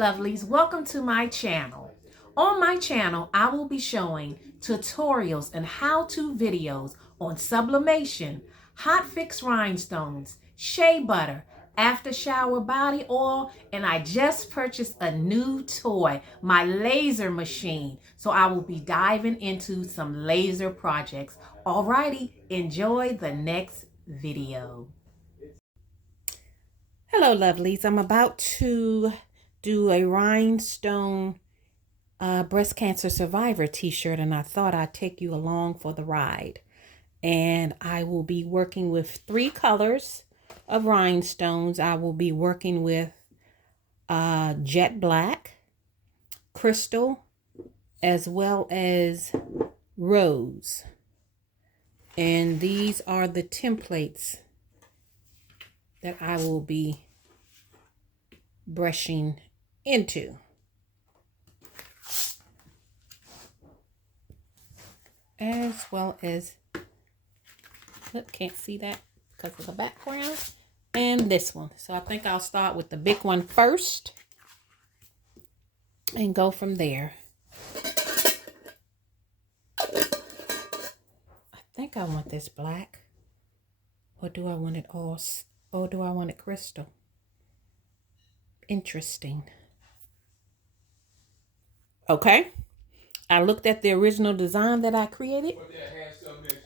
lovelies, welcome to my channel. On my channel, I will be showing tutorials and how-to videos on sublimation, hot fix rhinestones, shea butter, after shower body oil, and I just purchased a new toy, my laser machine. So I will be diving into some laser projects. Alrighty, enjoy the next video. Hello lovelies, I'm about to do a rhinestone breast cancer survivor t-shirt, and I thought I'd take you along for the ride. And I will be working with 3 colors of rhinestones. I will be working with jet black, crystal, as well as rose. And these are the templates that I will be brushing into. As well as, look, can't see that because of the background, and this one. So I think I'll start with the big one first and go from there. I think I want this black, or do I want it all, or do I want it crystal? Interesting. Okay. I looked at the original design that I created,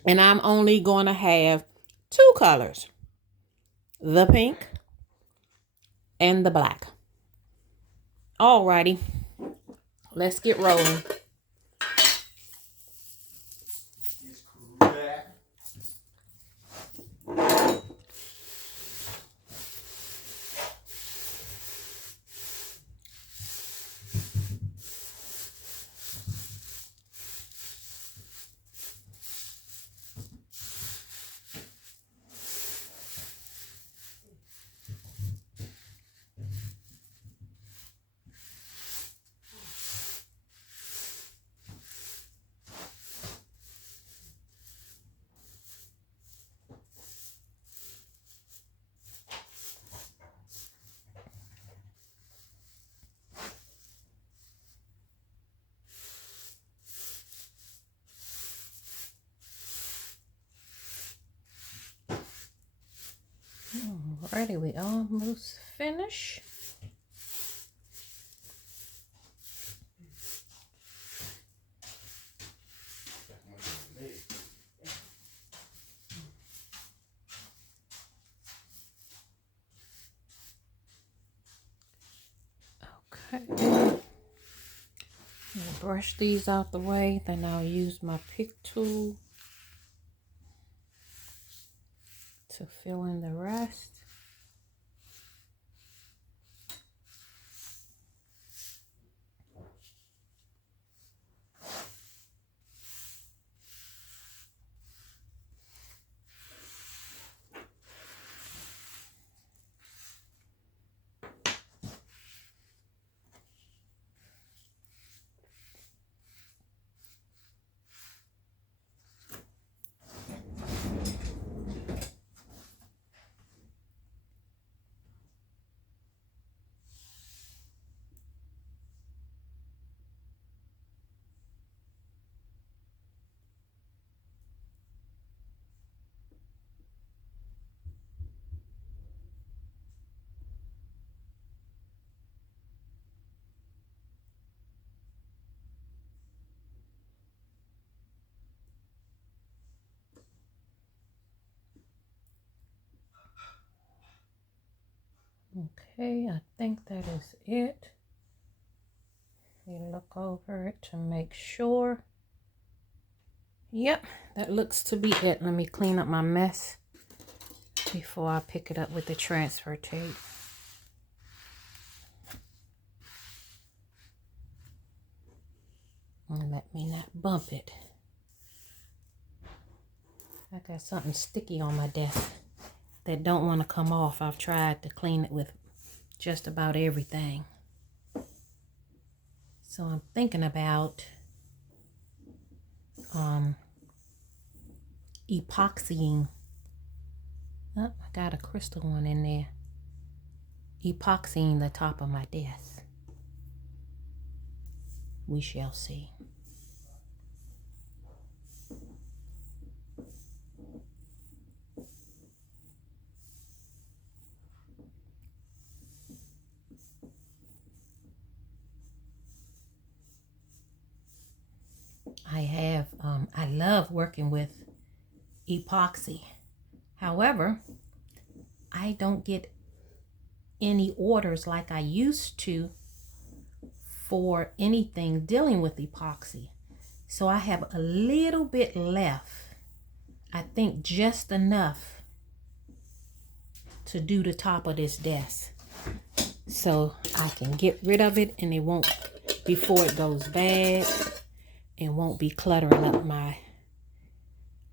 and I'm only going to have 2 colors, the pink and the black. Alrighty, let's get rolling. Alrighty, we almost finished. Okay. I'll brush these out the way, then I'll use my pick tool to fill in the rest. Okay, I think that is it. We look over it to make sure. Yep, that looks to be it. Let me clean up my mess before I pick it up with the transfer tape. And let me not bump it. I got something sticky on my desk that don't want to come off. I've tried to clean it with just about everything. So I'm thinking about epoxying. Oh, I got a crystal one in there. Epoxying the top of my desk. We shall see. I love working with epoxy. However, I don't get any orders like I used to for anything dealing with epoxy. So I have a little bit left. I think just enough to do the top of this desk. So I can get rid of it and it won't, before it goes bad, it won't be cluttering up my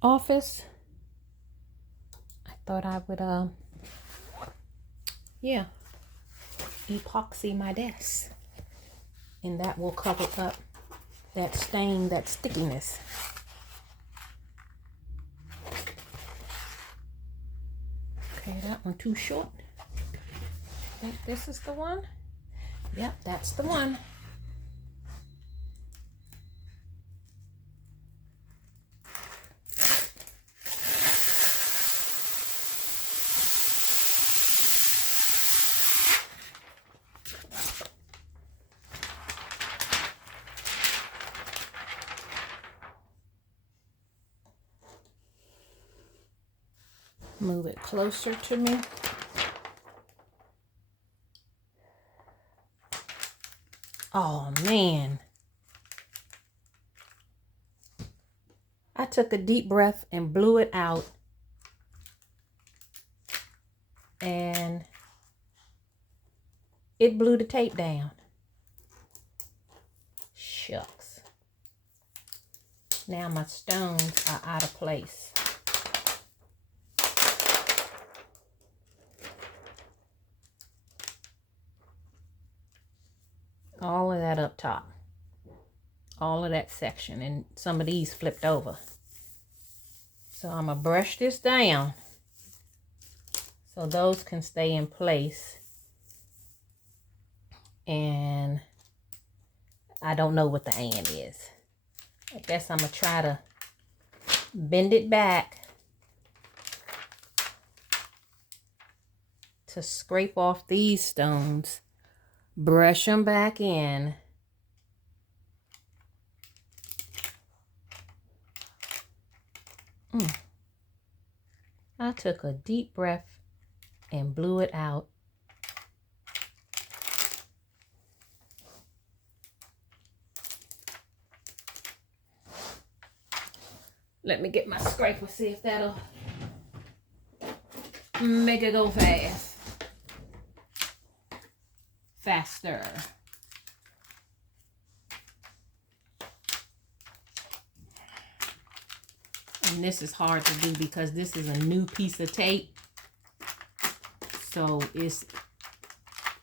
office. I thought I would, epoxy my desk. And that will cover up that stain, that stickiness. Okay, that one too short. I think this is the one. Yep, that's the one. Move it closer to me. Oh man. I took a deep breath and blew it out. And it blew the tape down. Shucks. Now my stones are out of place. All of that up top. All of that section. And some of these flipped over. So I'm going to brush this down so those can stay in place. And I don't know what the and is. I guess I'm going to try to bend it back to scrape off these stones. Brush them back in. I took a deep breath and blew it out. Let me get my scraper, see if that'll make it go fast. Faster. And this is hard to do because this is a new piece of tape. So it's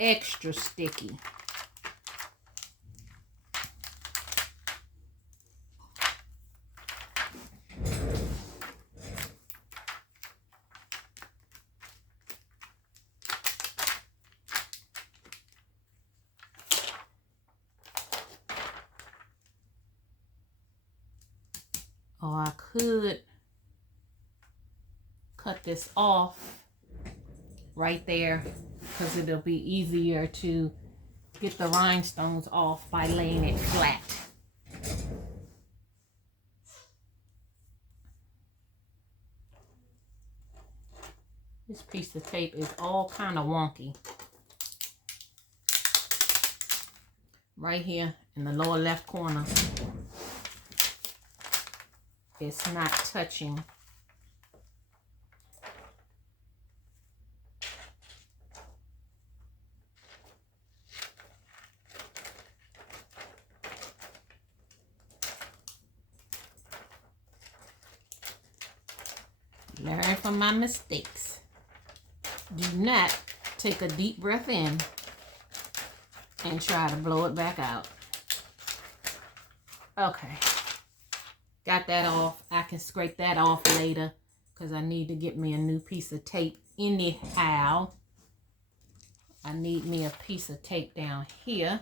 extra sticky. Or I could cut this off right there because it'll be easier to get the rhinestones off by laying it flat. This piece of tape is all kind of wonky. Right here in the lower left corner. It's not touching. Learn from my mistakes. Do not take a deep breath in and try to blow it back out. Okay. Got that off. I can scrape that off later because I need to get me a new piece of tape anyhow. I need me a piece of tape down here.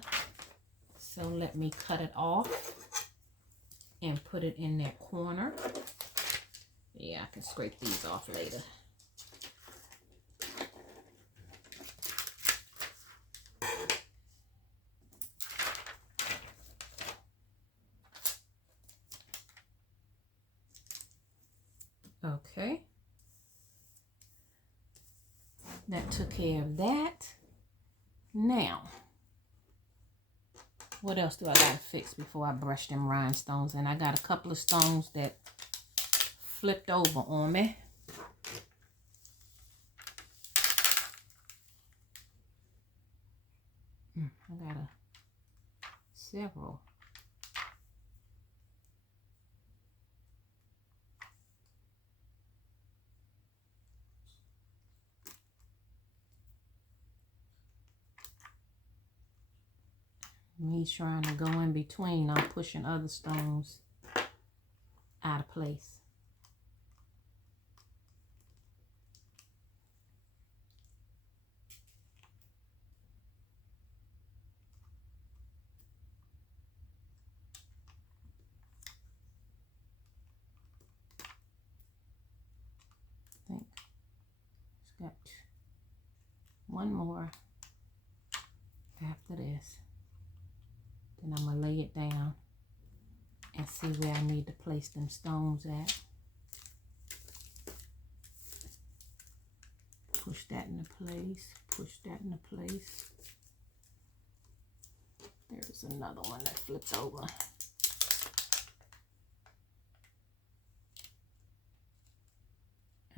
So let me cut it off and put it in that corner. Yeah, I can scrape these off later. Okay. That took care of that. Now, what else do I gotta fix before I brush them rhinestones? And I got a couple of stones that flipped over on me. I got several. Me trying to go in between, I'm pushing other stones out of place. I think it's got one more after this. Then I'm going to lay it down and see where I need to place them stones at. Push that into place. Push that into place. There's another one that flipped over.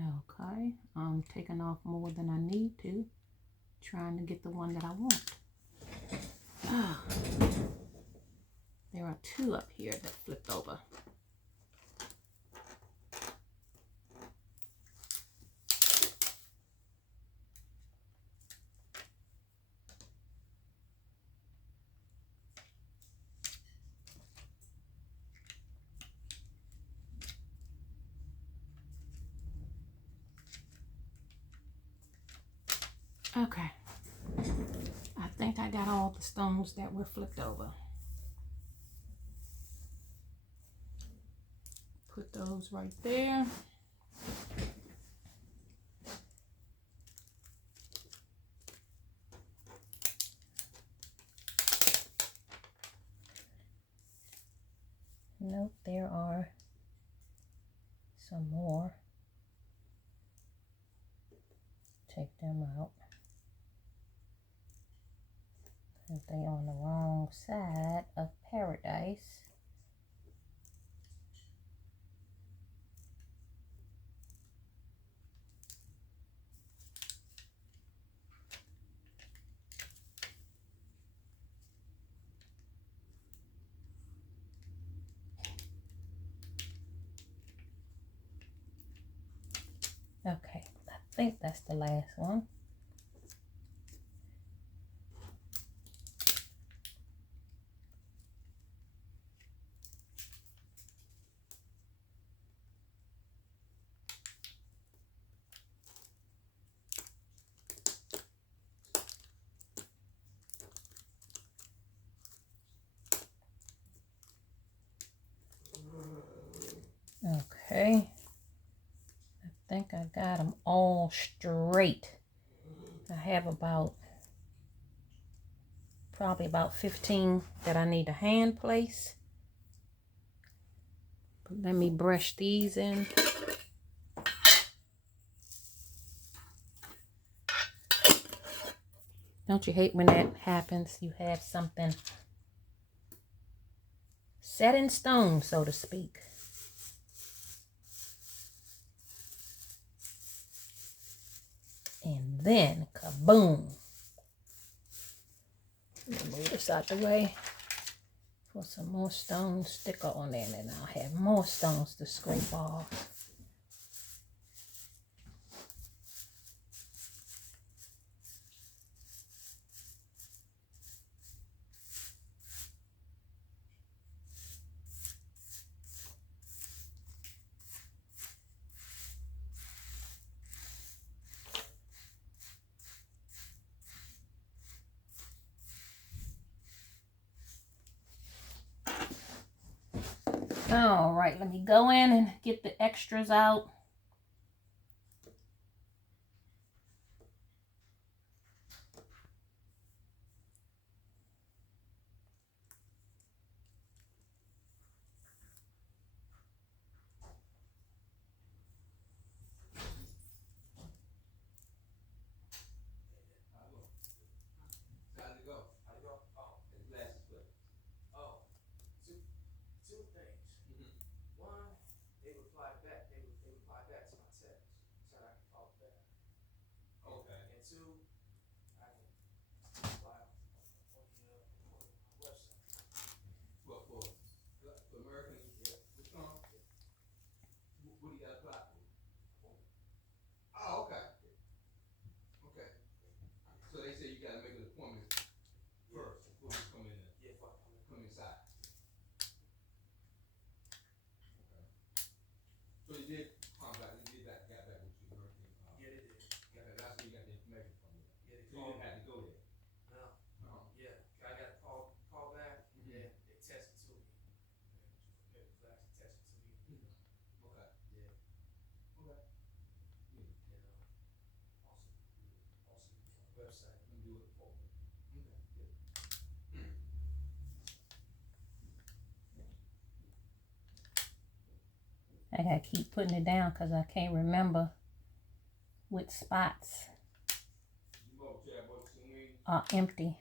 Okay, I'm taking off more than I need to, trying to get the one that I want. Oh, there are two up here that flipped over. Okay, I think I got all the stones that were flipped over. Put those right there. Nope, there are some more. Take them out. If they on the wrong side of paradise. Okay, I think that's the last one. Okay, I think I got them all straight. I have probably about 15 that I need to hand place. But let me brush these in. Don't you hate when that happens? You have something set in stone, so to speak. And then, kaboom. Let me move this out the way. Put some more stone sticker on there, and I'll have more stones to scrape off. All right, let me go in and get the extras out. I gotta keep putting it down because I can't remember which spots are empty.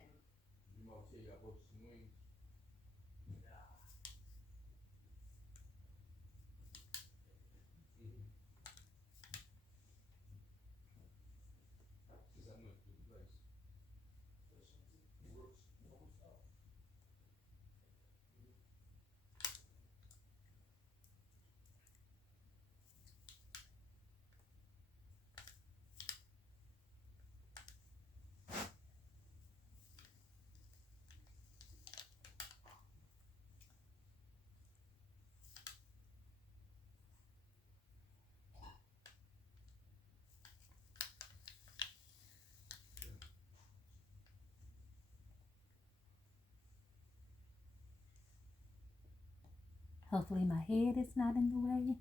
Hopefully my head is not in the way.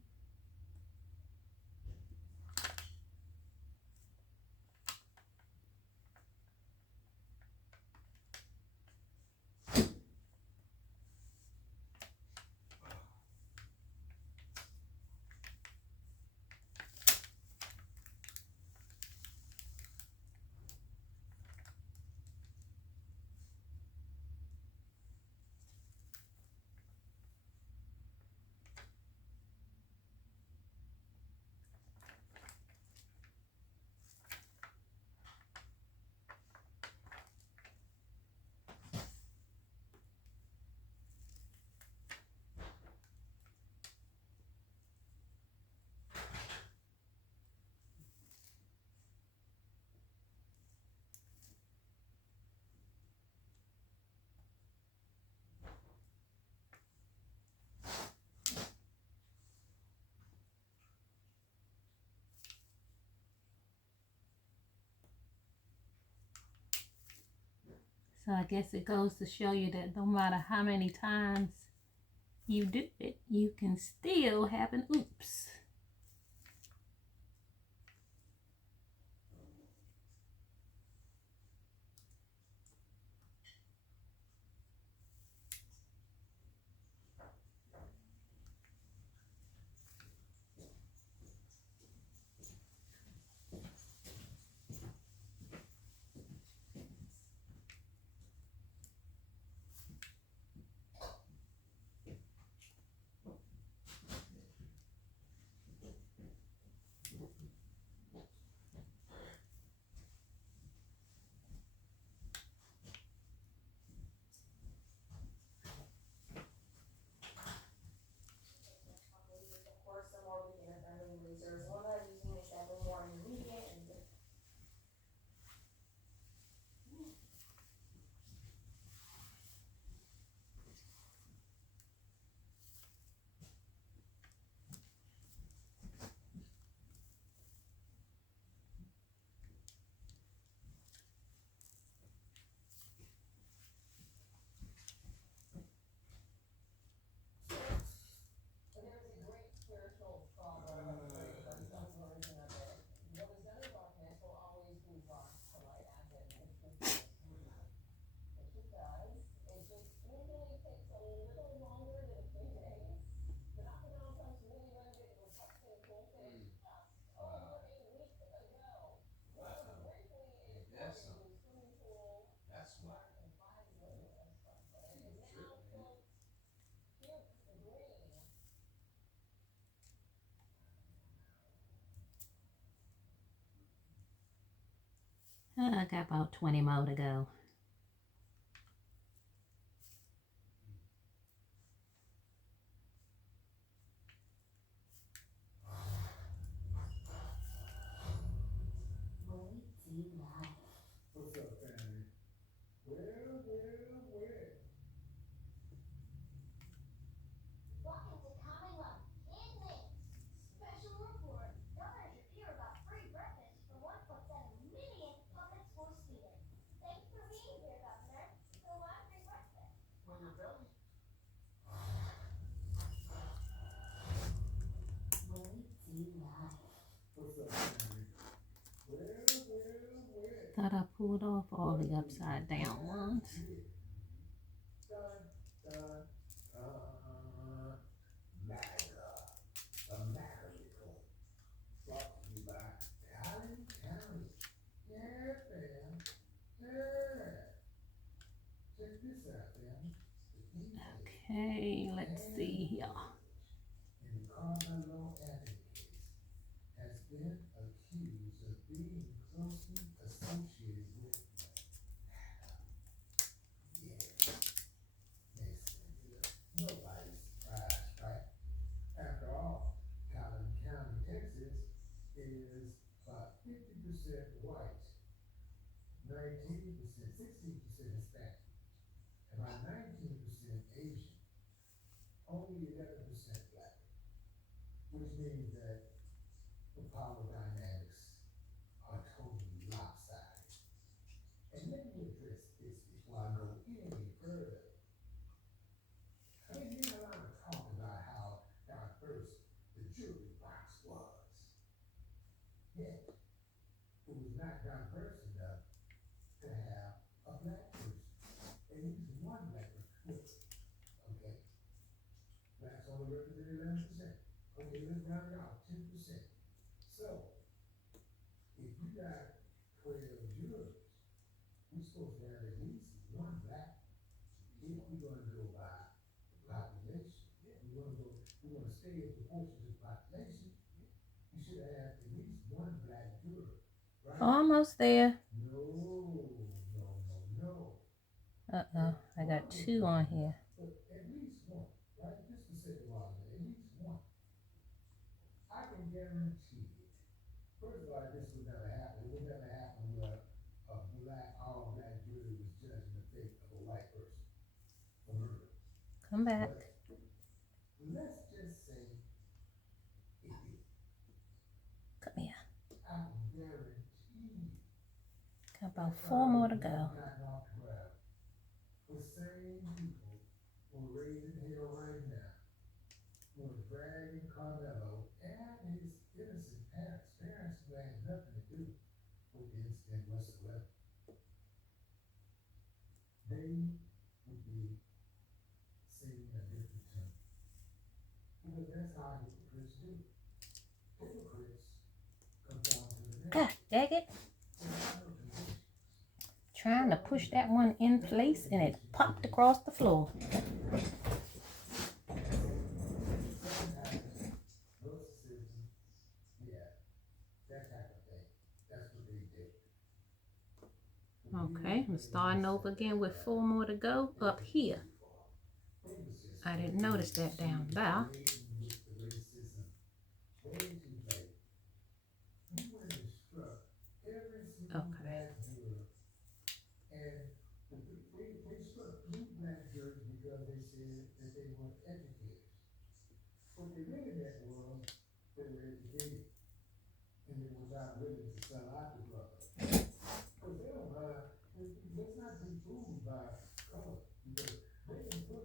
So I guess it goes to show you that no matter how many times you do it, you can still have an oops. I got about 20 more to go. What's up, family? Well. Welcome to Coming Up Kid News. Special report. Governor Shapiro got free breakfast for 1.7 million public school students. Thanks for being here, Governor. So why free breakfast? When your belly. What's up, family? Well. Thought I pulled off all the upside down ones. MAGA, America, brought to you by Allen County. Yeah, fam. Yeah. Check this out, fam. Okay, let's see here. In the Carmelo Anthony case, has been accused of being closely associated with. Yeah. Nobody's surprised, right? After all, Collin County, Texas is about 50% white, 19%, 16% Hispanic, about 19% Asian, only 11% black, which means that the power dynamics are totally lopsided. And let me address this before I go any further. There's been a lot of talk about how diverse the jury box was. Yet, it was not diverse enough to have a black person. At least one black person. Okay. Blacks only represented 11%. Okay, let's round it out, 10%. So, if you got 12 jurors, we're supposed to have at least one black. If we're going to go by the population, we want to stay in proportion to the population, you should have at least one black juror, right? Almost there. No. Uh-oh, I got 2 on here. But at least one, right? Just to say the law, at least one. I can guarantee it. First of all, this would never happen. It would never happen where all black jury was judging the fate of a white person for murder. Come back. But let's just say it did. Come here. I can guarantee you. Got about 4 more to go. The same people who are raising hell right now, who are dragging Carmelo and his innocent parents who had nothing to do with the incident whatsoever. They would be singing a different tune. Because that's how hypocrites do. Hypocrites conform to the God dang it. Trying to push that one in place and it popped across the floor. Okay, I'm starting over again with 4 more to go up here. I didn't notice that down there. Okay. They struck 3 black jurors because they said that they weren't educators. What they really meant was they were educated and they were not willing to sell out the brother. Because they don't mind, let's not be fooled by color. Because they can put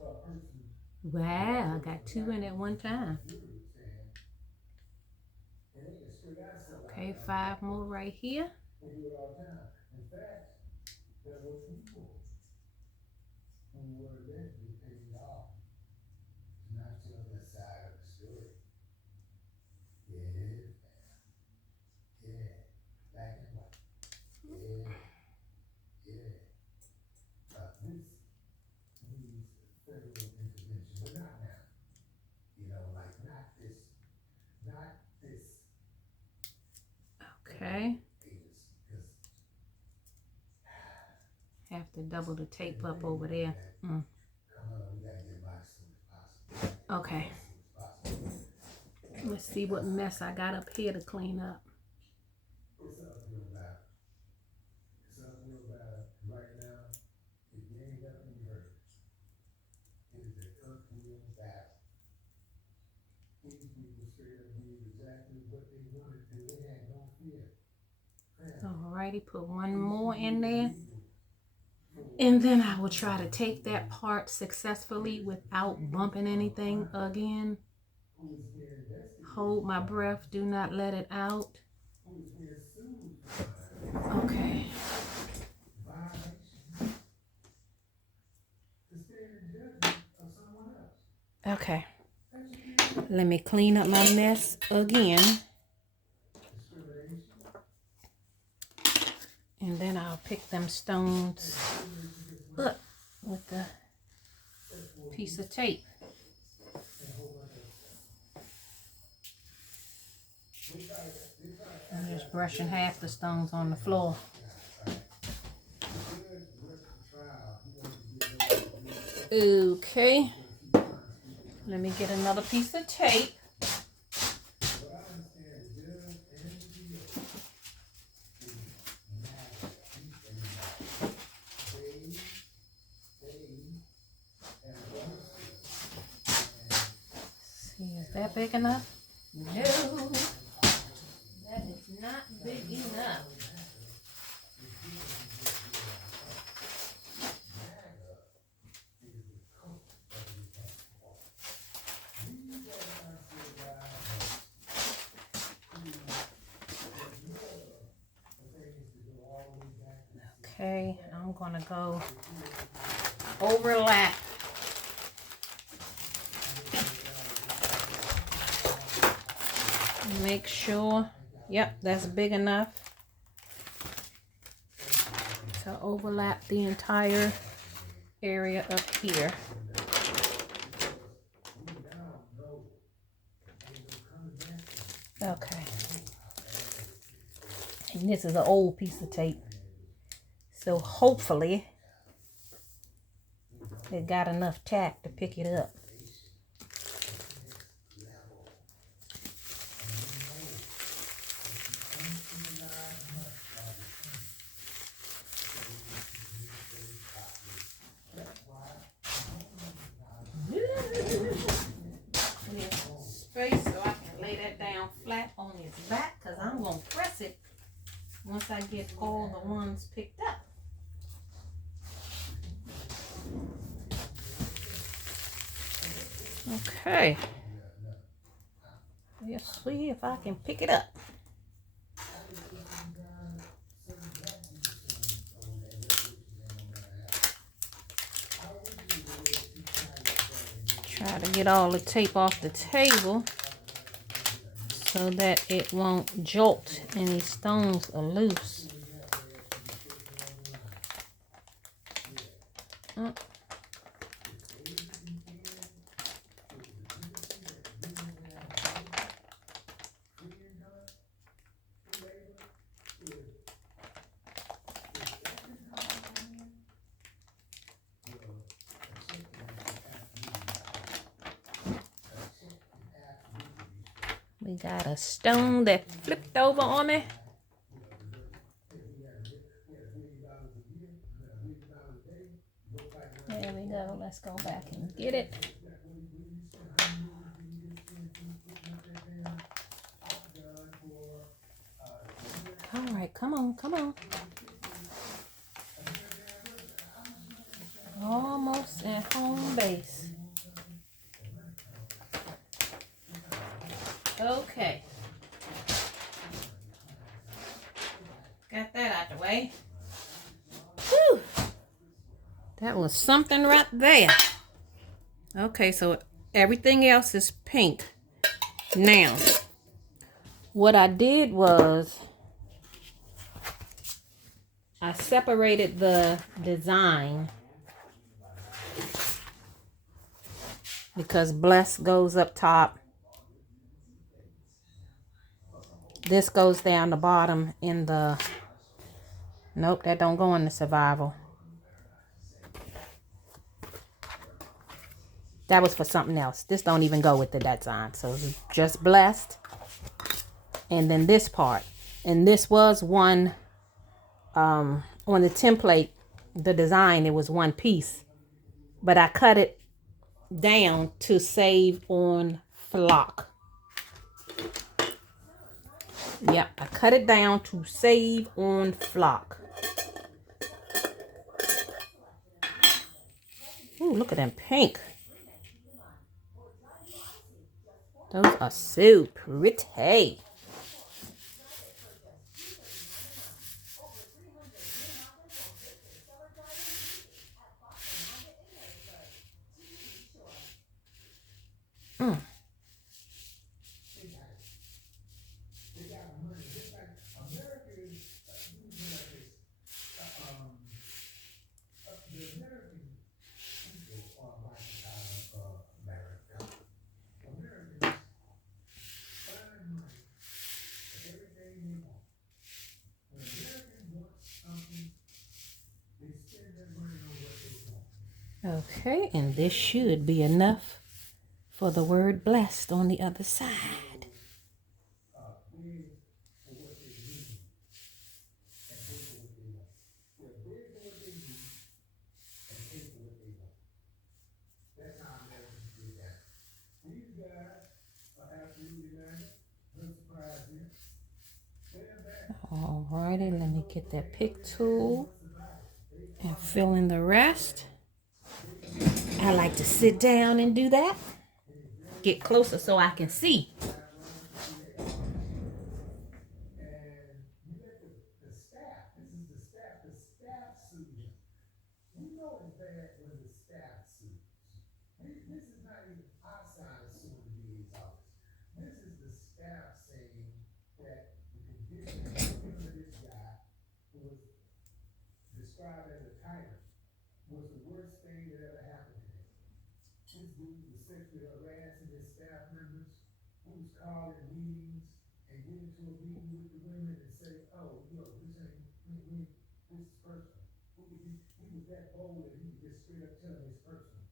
a person. Wow, I got 2 in at one time. Okay, 5 more right here. They do it all the time. In fact, there were people who were allegedly paid off to not tell their side of the story. Yeah, black and white. Yeah. This needs federal intervention, but not now. Not this. Okay. Because Have to double the tape up over there. Come on, we gotta get by as soon as possible. Okay. As soon as possible. Let's see what mess I got up here to clean up. It's uphill battle. It's uphill battle. Right now, if you ain't helping, you hurt. It is an uphill battle. These people straight up did exactly what they wanted to. They had no fear. Alrighty, put one more in there. And then I will try to take that part successfully without bumping anything again. Hold my breath. Do not let it out. Okay. Okay. Let me clean up my mess again. And then I'll pick them stones up with the piece of tape. I'm just brushing half the stones on the floor. Okay. Let me get another piece of tape. See, is that big enough? No, that is not big enough. Okay, I'm gonna go overlap. Make sure, yep, that's big enough to overlap the entire area up here. Okay. And this is an old piece of tape. So hopefully it got enough tack to pick it up. Space so I can lay that down flat on its back, because I'm going to press it once I get all the ones picked up. Okay. Let's see if I can pick it up. Try to get all the tape off the table so that it won't jolt and these stones are loose. We got a stone that flipped over on me. There we go. Let's go back and get it. All right, come on, come on. Almost at home base. Okay. Got that out the way. Whew. That was something right there. Okay, so everything else is pink. Now, what I did was I separated the design because Bless goes up top. This goes down the bottom in the, nope, that don't go in the survival. That was for something else. This don't even go with the design. So it's just blessed. And then this part. And this was one, on the template, the design, it was one piece. But I cut it down to save on flock. Yep, I cut it down to save on flock. Ooh, look at them pink. Those are so pretty. Mm. They got money. Just like Americans, the American people are like America. Americans find money for everything they want. When Americans want something, they spend their money on what they want. Okay, and this should be enough for the word blessed on the other side. Big for what they need and pay for what they want. They're big for what they need and pay for what they want. That's how Americans get that. These guys are absolutely magic. No surprise here. They're back. Alrighty, let me get that pick tool and fill in the rest. I like to sit down and do that. Get closer so I can see. And you let the staff, this is the staff sue him. You know it's bad when the staff sues. This is not even outside of suing the DA's office. This is the staff saying that the condition given to this guy who was described as a tyrant was the worst thing that ever happened to him. This dude was sexually harassing his staff members. He was calling meetings and get into a meeting with the women and say, "Oh, yo, this ain't this is personal." He was that bold that he could just straight up tell him it's personal.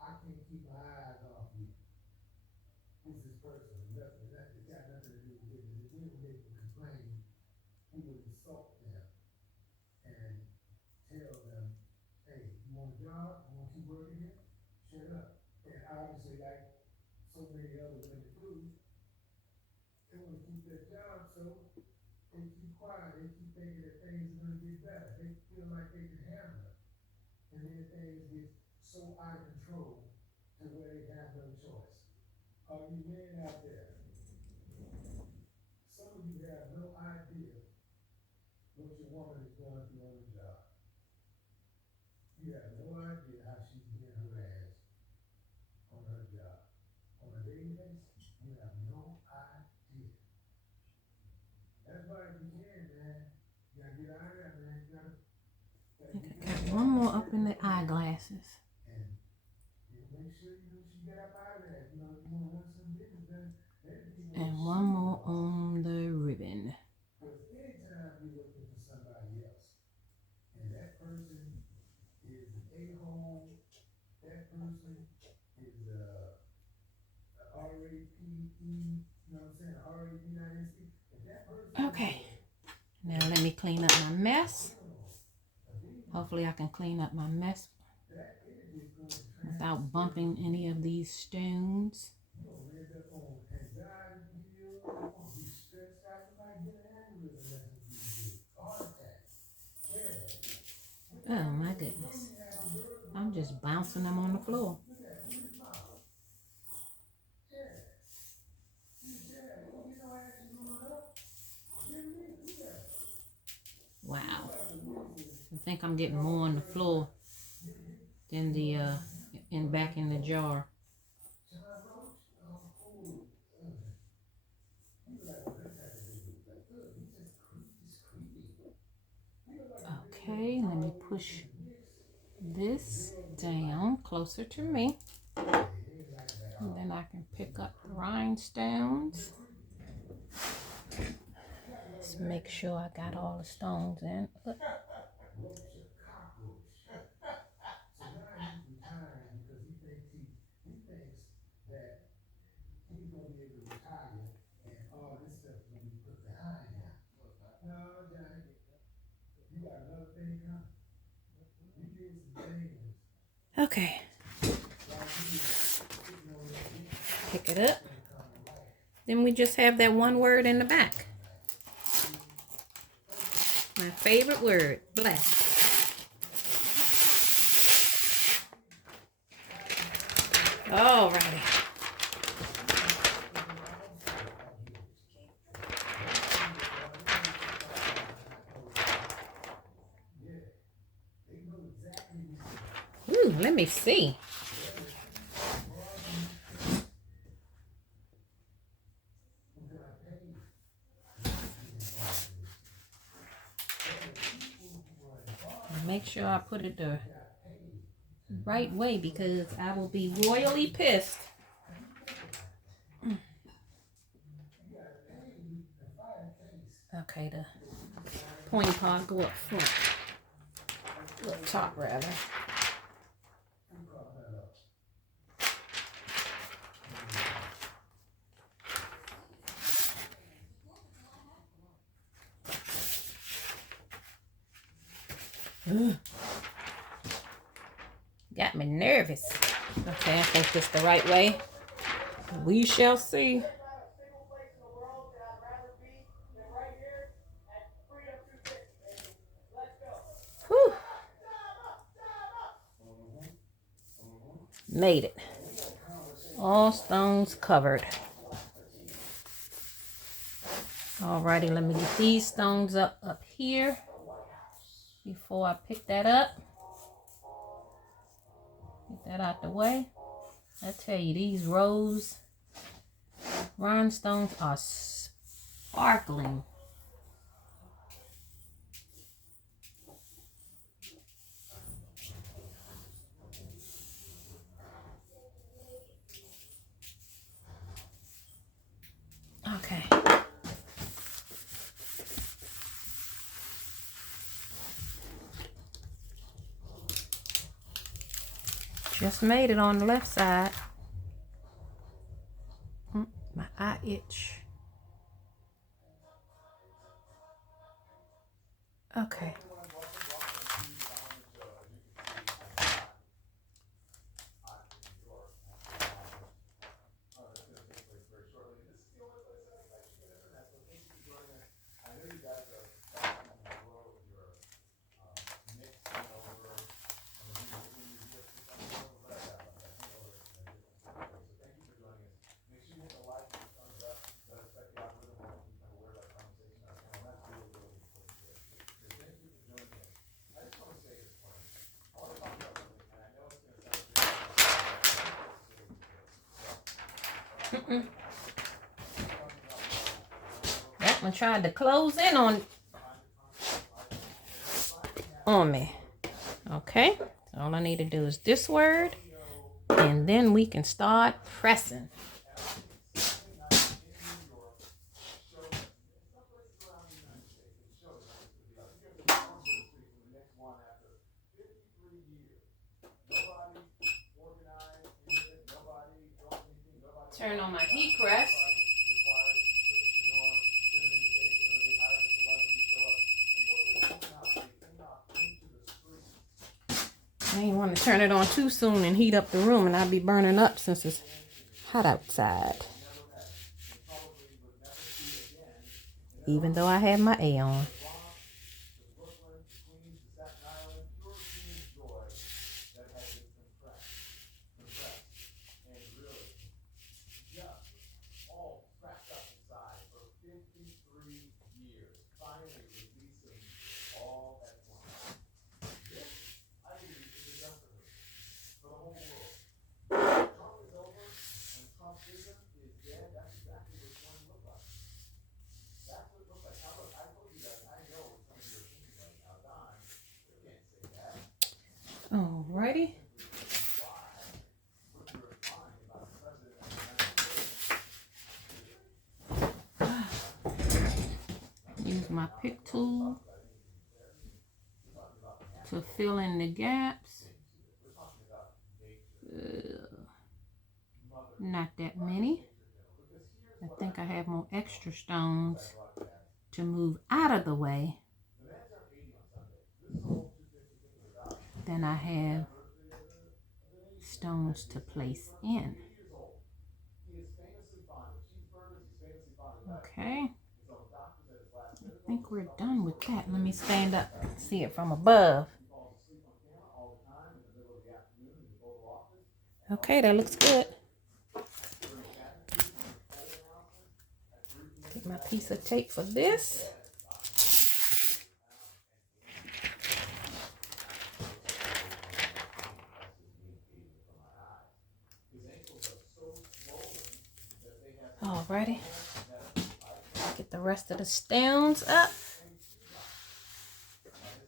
I can't keep my eyes off you. This is personal. It got nothing to do with business. If we would make them complain, he would insult them and tell them, "Hey, you want a job? You want to keep working here? Shut up." And obviously, like so many other women do, they want to keep their job, so they keep quiet. They keep thinking that things are going to get better. They feel like they can handle it. And then things get so out of control to where they have no choice. Are you men out there? Some of you have no idea what your woman is going through on the job. You have no idea how she's being harassed on her job. On a daily basis, you have no idea. That's why if you can, man, you gotta get out of there, man. You gotta Got one more up in the eyeglasses. and make sure you get up out of there. You want to run some business, then And one more on the ribbon. because anytime you're looking for somebody else, and that person is an a-hole, that person is R-A-P-E, you know what I'm saying, R-A-P-I-S-E, if that person Okay. Now let me clean up my mess. Hopefully I can clean up my mess without bumping any of these stones. you're going to end up on anxiety pills, you're going to be stressed out, you might get an aneurysm, that's what you do, heart attack, yeah. Oh my goodness. I'm just bouncing them on the floor. Wow. I think I'm getting more on the floor than the back in the jar. Okay, let me push this down closer to me. And then I can pick up the rhinestones. Let's make sure I got all the stones in. So now he's retiring because he thinks Okay. Pick it up. Then we just have that one word in the back. My favorite word, black. Alrighty. Ooh, let me see. Make sure I put it the right way because I will be royally pissed. Okay, the pointy part go up front. Up top, rather. Ugh. Got me nervous. Okay, I think this the right way. We shall see. Whew. Made it. All stones covered. Alrighty, let me get these stones up here before I pick that up. Get that out the way. I tell you, these rose rhinestones are sparkling. Okay. Just made it on the left side. My eye itch. Okay. That one tried to close in on me. Okay, so all I need to do is this word, and then we can start pressing. Turn on my heat press. I ain't want to turn it on too soon and heat up the room, and I'll be burning up since it's hot outside. Even though I have my A on. Alrighty. Use my pick tool to fill in the gaps. Not that many. I think I have more extra stones to move out of the way. Then I have stones to place in. Okay. I think we're done with that. Let me stand up and see it from above. Okay, that looks good. Get my piece of tape for this. Alrighty. Get the rest of the stones up.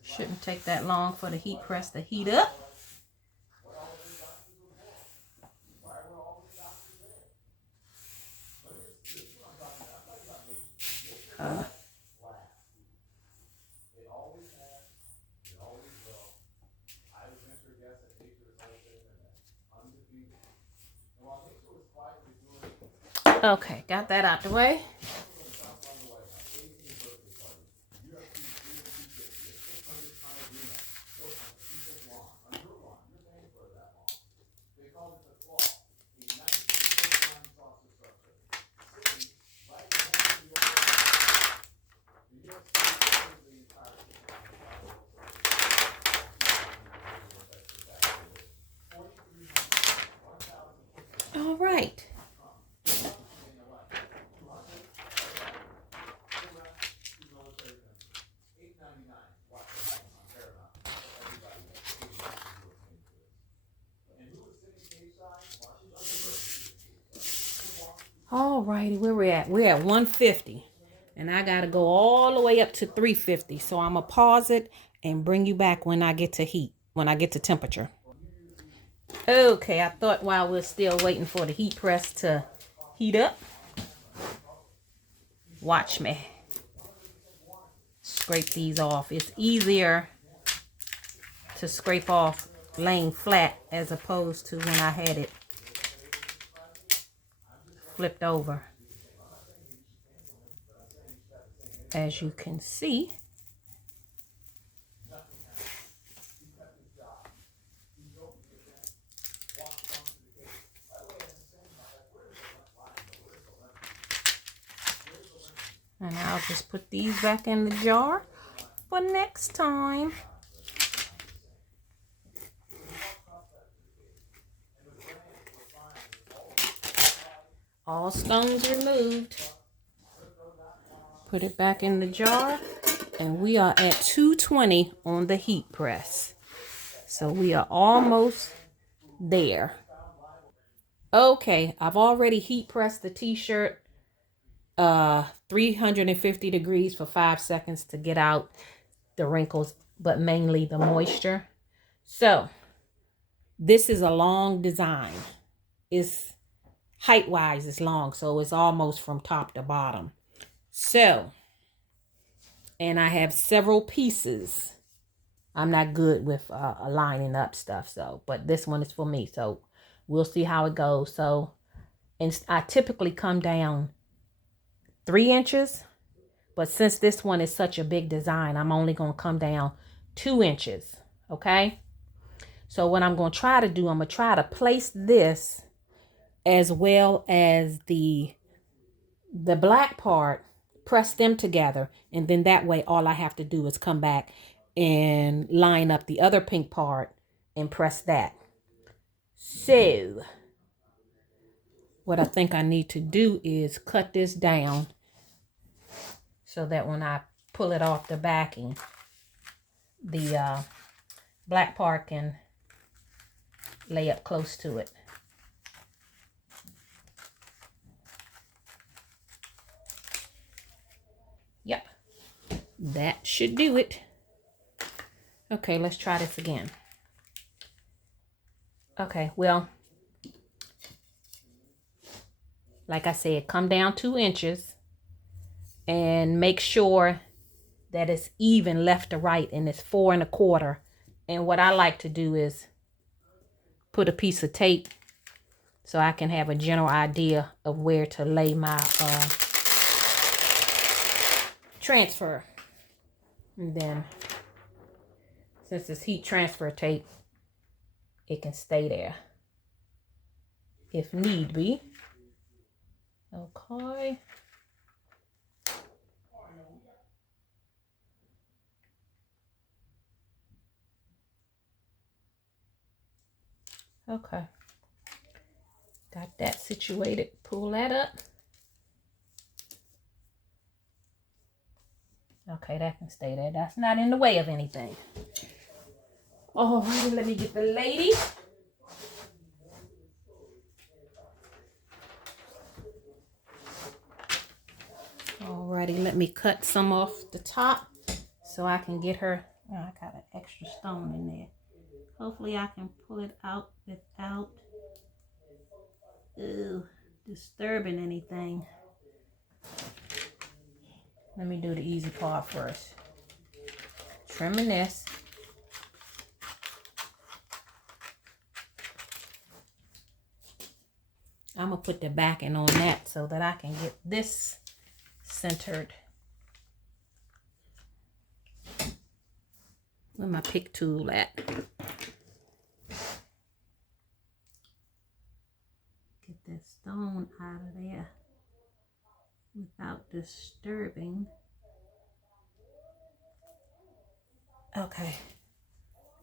Shouldn't take that long for the heat press to heat up. Okay, got that out the way. All right. All righty, where we're at? We're at 150. And I got to go all the way up to 350. So I'm going to pause it and bring you back when I get to heat, when I get to temperature. Okay, I thought while we're still waiting for the heat press to heat up, watch me scrape these off. It's easier to scrape off laying flat as opposed to when I had it flipped over. As you can see, and I'll just put these back in the jar for next time. All stones removed. Put it back in the jar, and we are at 220 on the heat press. So we are almost there. Okay, I've already heat pressed the t-shirt 350 degrees for 5 seconds to get out the wrinkles, but mainly the moisture. So this is a long design. It's height-wise, it's long, so it's almost from top to bottom. So, and I have several pieces. I'm not good with lining up stuff, so, but this one is for me, so we'll see how it goes. So, and I typically come down 3 inches, but since this one is such a big design, I'm only going to come down 2 inches, okay? So what I'm going to try to do, I'm going to try to place this as well as the black part, press them together, and then that way all I have to do is come back and line up the other pink part and press that. So what I think I need to do is cut this down so that when I pull it off the backing, the black part can lay up close to it. Yep, that should do it. Okay, let's try this again. Okay, well, like I said, come down 2 inches and make sure that it's even left to right, and it's 4 1/4. And what I like to do is put a piece of tape so I can have a general idea of where to lay my transfer. And then Since it's heat transfer tape, it can stay there if need be. Okay. Okay. Got that situated. Pull that up. Okay, that can stay there. That's not in the way of anything. Alrighty, let me get the lady. Alrighty, let me cut some off the top so I can get her. Oh, I got an extra stone in there. Hopefully I can pull it out without disturbing anything. Let me do the easy part first. Trimming this. I'm going to put the backing on that so that I can get this centered. Where's my pick tool at? Get that stone out of there without disturbing. Okay.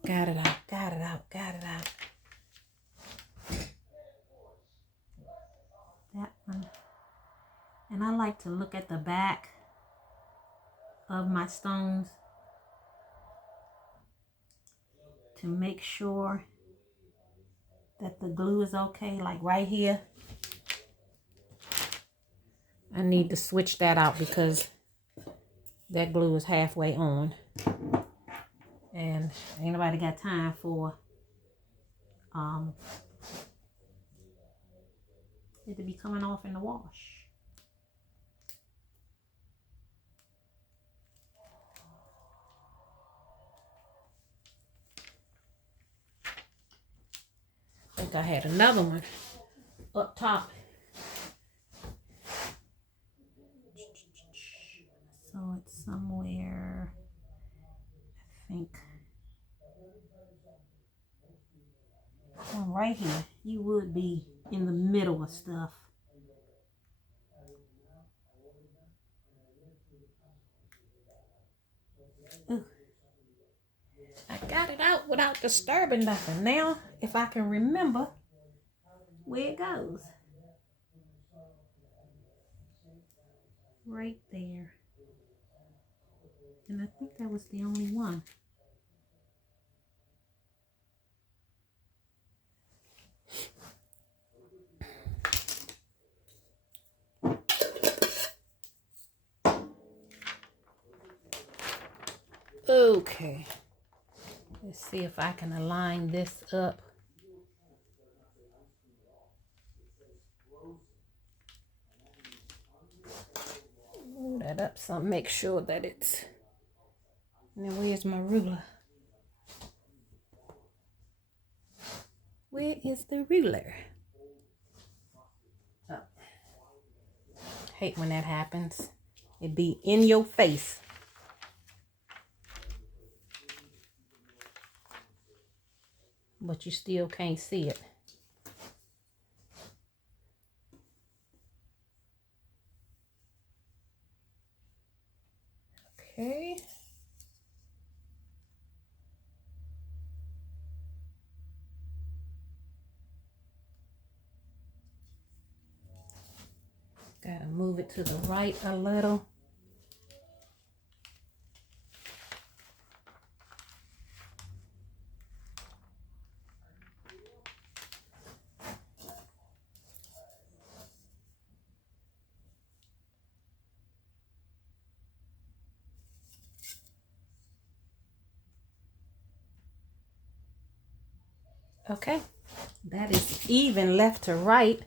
Got it out, got it out, got it out. That one. And I like to look at the back of my stones to make sure that the glue is okay. Like right here, I need to switch that out because that glue is halfway on. And ain't nobody got time for it to be coming off in the wash. I think I had another one up top. So it's somewhere, I think. Right here. You would be in the middle of stuff. Ooh. I got it out without disturbing nothing. Now, if I can remember where it goes. Right there. And I think that was the only one. Okay. Let's see if I can align this up. Move that up some. Make sure that it's. Now where's my ruler? Where is the ruler? Oh. Hate when that happens. It be in your face. But you still can't see it. Okay. Gotta move it to the right a little. Okay, that is even left to right.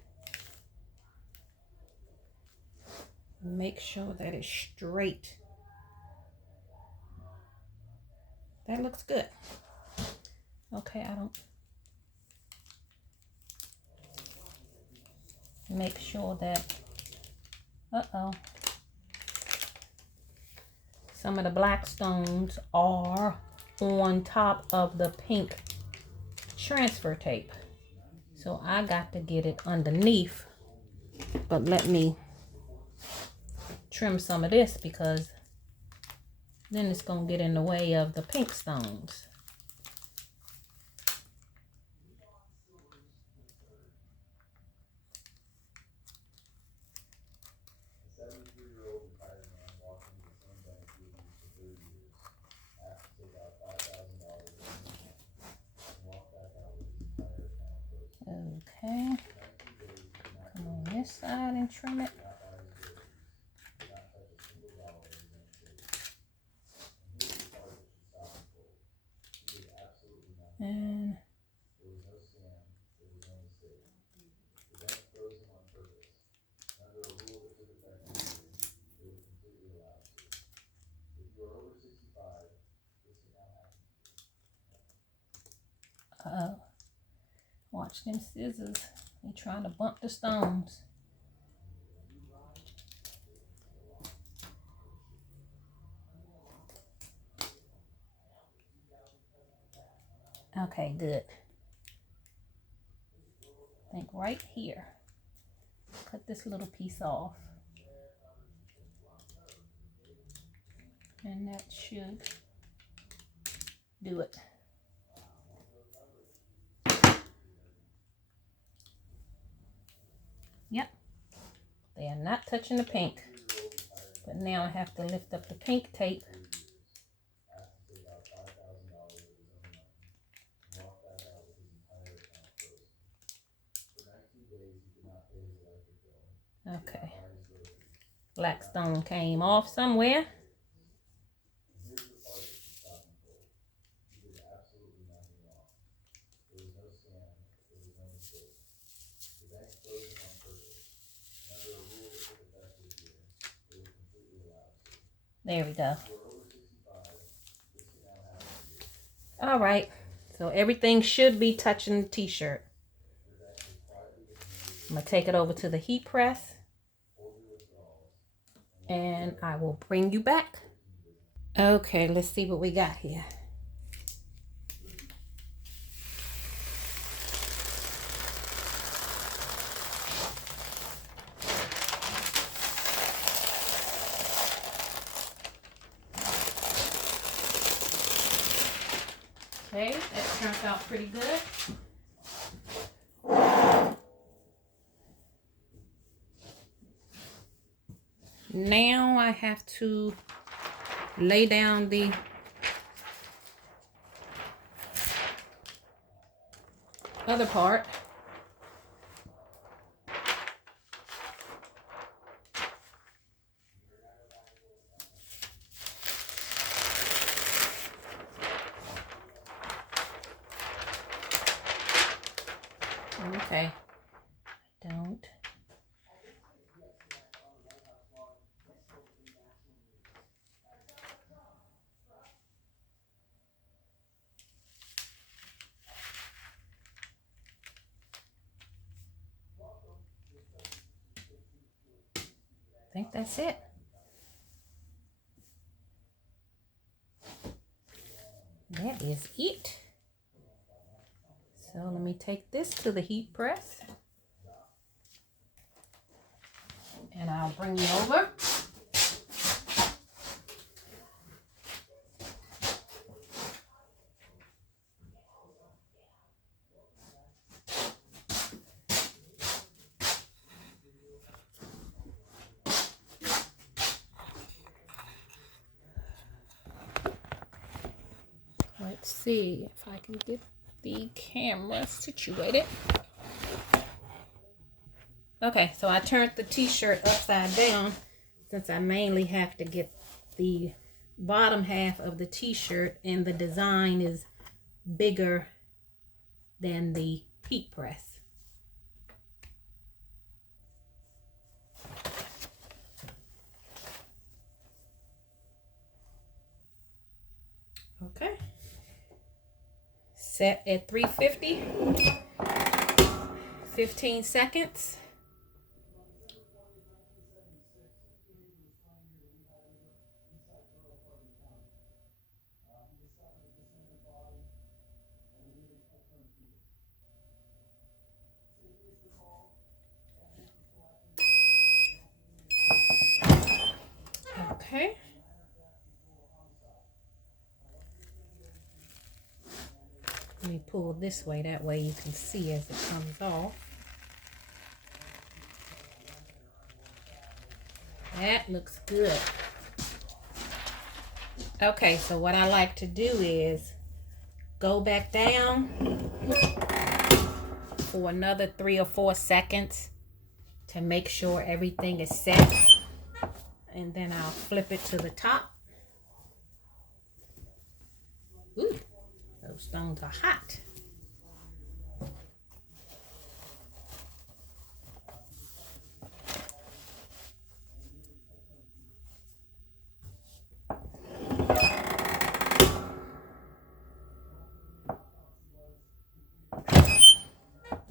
Make sure that it's straight. That looks good. Okay, I don't. Make sure that, some of the black stones are on top of the pink transfer tape. So I got to get it underneath, but let me trim some of this because then it's gonna get in the way of the pink stones. Okay, come on this side and trim it. And watch them scissors. They trying to bump the stones. Okay, good. I think right here. Cut this little piece off. And that should do it. Yep. They are not touching the pink. But now I have to lift up the pink tape. Okay. Black stone came off somewhere. There we go. All right. So everything should be touching the t-shirt. I'm going to take it over to the heat press. And I will bring you back. Okay, let's see what we got here. Okay, that turned out pretty good. Now I have to lay down the other part. Okay, don't. I think that's it. That is it. So let me take this to the heat press. And I'll bring you over. Let's see if I can get the camera situated. Okay, so I turned the t-shirt upside down since I mainly have to get the bottom half of the t-shirt, and the design is bigger than the heat press. Okay. Set at 350. 15 seconds. Okay. Let me pull this way, that way you can see as it comes off. That looks good. Okay, so what I like to do is go back down for another 3 or 4 seconds to make sure everything is set. And then I'll flip it to the top. Ooh, those stones are hot.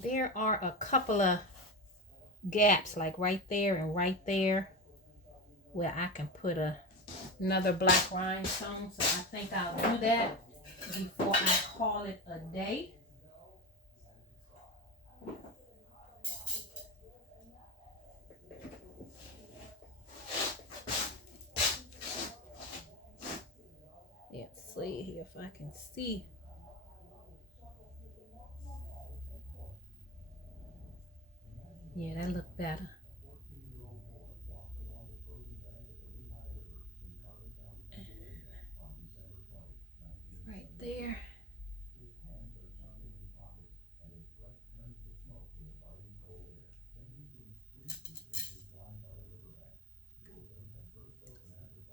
There are a couple of gaps, like right there and right there, where I can put another black rhinestone. So I think I'll do that before I call it a day. Let's see here if I can see. Yeah, that looked better. Right there.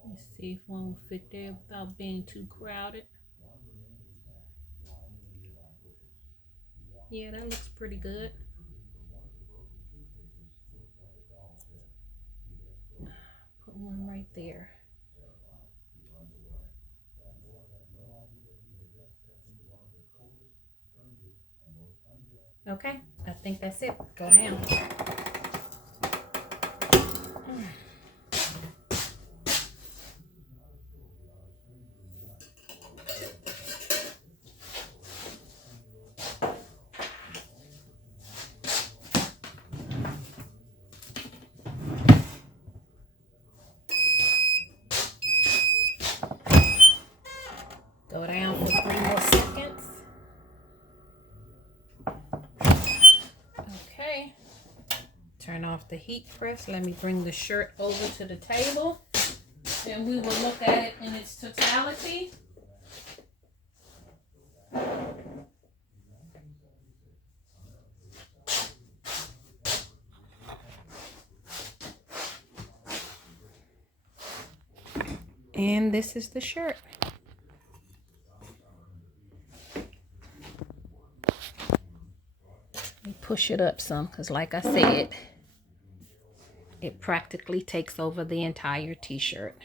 Let's see if one will fit there without being too crowded. Yeah, that looks pretty good. Put one right there. Okay, I think that's it. Go down. Go down for 3 more seconds. Okay. Turn off the heat press. Let me bring the shirt over to the table. And we will look at it in its totality. And this is the shirt. Let me push it up some, because like I said, it practically takes over the entire t-shirt.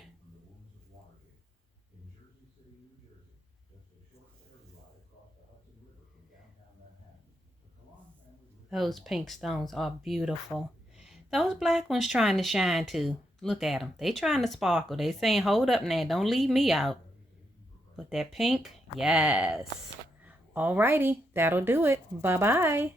Those pink stones are beautiful. Those black ones trying to shine too. Look at them. They trying to sparkle. They saying, hold up now. Don't leave me out. But that pink, yes. Alrighty. That'll do it. Bye-bye.